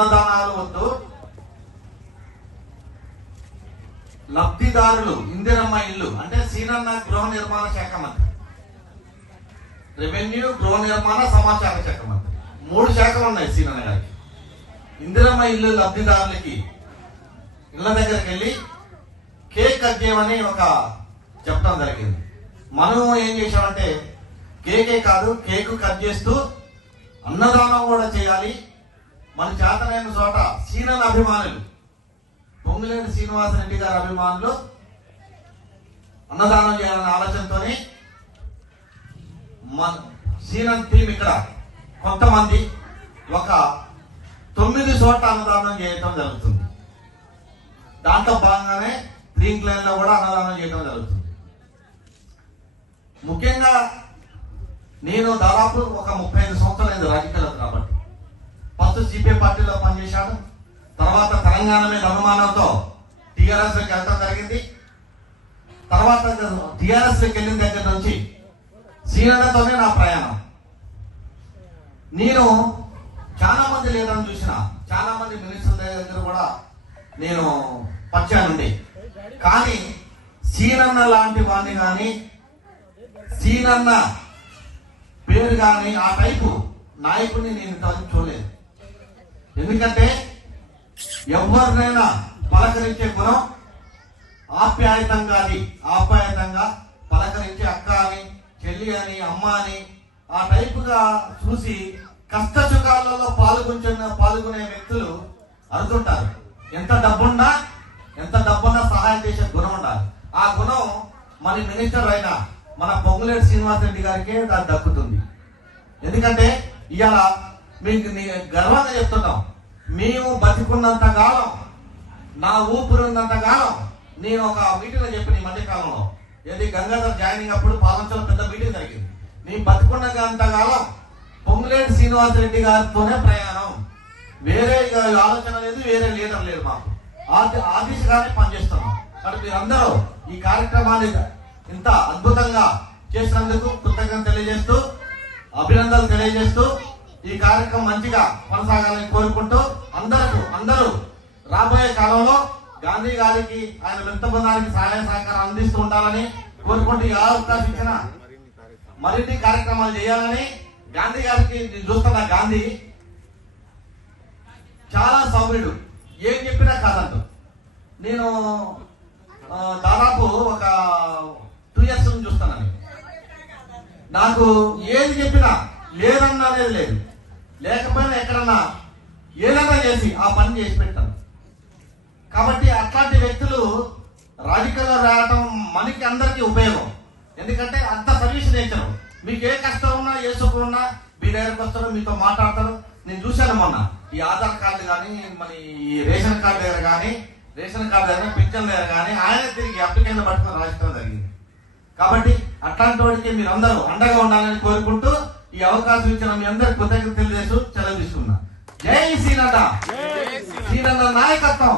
అన్నదానాలు వద్దు. లబ్ధిదారులు ఇందిరమ్మ ఇల్లు అంటే సీనన్న గృహ నిర్మాణ శాఖ మంత్రి. రెవెన్యూ గృహ నిర్మాణ సమాచార శాఖ మంత్రి. మూడు శాఖలు ఉన్నాయి సీనన్న గారికి. ఇందిరమ్మ ఇల్లు లబ్ధిదారులకి ఇళ్ళ దగ్గరికి వెళ్ళి కేక్ కట్ చేయమని ఒక చెప్పడం జరిగింది. మనం ఏం చేసామంటే కేకే కాదు కేక్ కట్ చేస్తూ అన్నదానం కూడా చేయాలి మన చేతనైన చోట సీనన్ అభిమానులు. పొంగులేని శ్రీనివాసరెడ్డి గారి అభిమానులు అన్నదానం చేయాలనే ఆలోచనతోని మన సీనన్ టీం ఇక్కడ కొంతమంది ఒక తొమ్మిది చోట్ల అన్నదానం చేయటం జరుగుతుంది. దాంట్లో భాగంగానే గ్రీన్ క్లైన్లో కూడా అన్నదానం చేయడం జరుగుతుంది. ముఖ్యంగా నేను దాదాపు ఒక ముప్పై ఐదు సంవత్సరాలు రాజకీయాలకు కాబట్టి మొత్తం సిపిఐ పార్టీలో పనిచేశాను తర్వాత తెలంగాణ మీద అనుమానంతో టీఆర్ఎస్లోకి వెళ్ళడం జరిగింది. తర్వాత టీఆర్ఎస్లోకి వెళ్ళిన దగ్గర నుంచి సీనియర్లతోనే నా ప్రయాణం. నేను చాలా మంది లీడర్ని చూసిన చాలా మంది మినిస్టర్ దగ్గర కూడా నేను పరిచయానుండి కానీ సీనన్న లాంటి వాడిని కానీ సీనన్న పేరు కానీ ఆ టైపు నాయకుడిని నేను ఇంతవరకు చూడలేదు. ఎందుకంటే ఎవరినైనా పలకరించే గుణం ఆప్యాయతంగా అది ఆప్యాయతంగా పలకరించే అక్క అని చెల్లి అని అమ్మ అని ఆ టైపుగా చూసి కష్ట సుఖాలలో పాల్గొనే వ్యక్తులు అడుగుతుంటారు ఎంత డబ్బున్నా ఎంత డబ్బున్నా సహాయం చేసే గుణం ఉండాలి. ఆ గుణం మన మినిస్టర్ అయిన మన పొంగులేటి శ్రీనివాసరెడ్డి గారికే దాన్ని దక్కుతుంది. ఎందుకంటే ఇవాళ మీకు నీ- గర్వంగా చెప్తున్నాం. మేము బతికున్నంత కాలం నా ఊపిరి ఉన్నంత కాలం నేను ఒక మీటింగ్లో చెప్పిన ఈ మధ్య కాలంలో ఏది గంగాధర్ జాయినింగ్ అప్పుడు పాలంచలో పెద్ద మీటింగ్ జరిగింది. నేను బతికున్నంత కాలం పొంగులేటి శ్రీనివాసరెడ్డి గారితోనే ప్రయాణం. వేరే ఆలోచన లేదు వేరే లీడర్ లేదు మాకు. ఆ- ఆ దిశగానే పనిచేస్తున్నాం. కాబట్టి మీరందరూ ఈ కార్యక్రమాన్ని ఇంత అద్భుతంగా చేసినందుకు కృతజ్ఞత తెలియజేస్తూ అభినందనలు తెలియజేస్తూ ఈ కార్యక్రమం మంచిగా కొనసాగాలని కోరుకుంటూ అందరూ అందరూ రాబోయే కాలంలో గాంధీ గారికి ఆయన వృత్త బృందానికి సహాయ సహకారం అందిస్తూ ఉండాలని కోరుకుంటూ ఎలా అవకాశం మరిన్ని కార్యక్రమాలు చేయాలని గాంధీ గారికి నేను చూస్తున్న గాంధీ చాలా సౌమ్యుడు. ఏం చెప్పినా కాదంటు. నేను దాదాపు ఒక టూ ఇయర్స్ నుంచి చూస్తానని నాకు ఏది చెప్పినా లేదన్నా లేదు. లేకపోయినా ఎక్కడన్నా ఏదైనా చేసి ఆ పని చేసి పెట్టాను కాబట్టి అట్లాంటి వ్యక్తులు రాజకీయాల్లో రావటం మనకి అందరికీ ఉపయోగం. ఎందుకంటే అంత సర్వీస్ నేచర్. మీకు ఏ కష్టం ఉన్నా ఏ సుఖం ఉన్నా మీ దగ్గరకు వస్తారు మీతో మాట్లాడతారు. నేను చూశాను మొన్న. ఈ ఆధార్ కార్డు కానీ మన ఈ రేషన్ కార్డు దగ్గర కానీ రేషన్ కార్డు దగ్గర పింఛన్ దగ్గర కానీ ఆయన తిరిగి అప్లికేషన్ పట్టుకుని రాసుకోవడం జరిగింది. కాబట్టి అట్లాంటి వాడికి మీరు అందరూ అండగా ఉండాలని కోరుకుంటూ ఈ అవకాశం ఇచ్చిన మీ అందరికి కృతజ్ఞతలు తెలియజేస్తూ సెలవు తీసుకున్నా జై శ్రీనట శ్రీనన్న నాయకత్వం.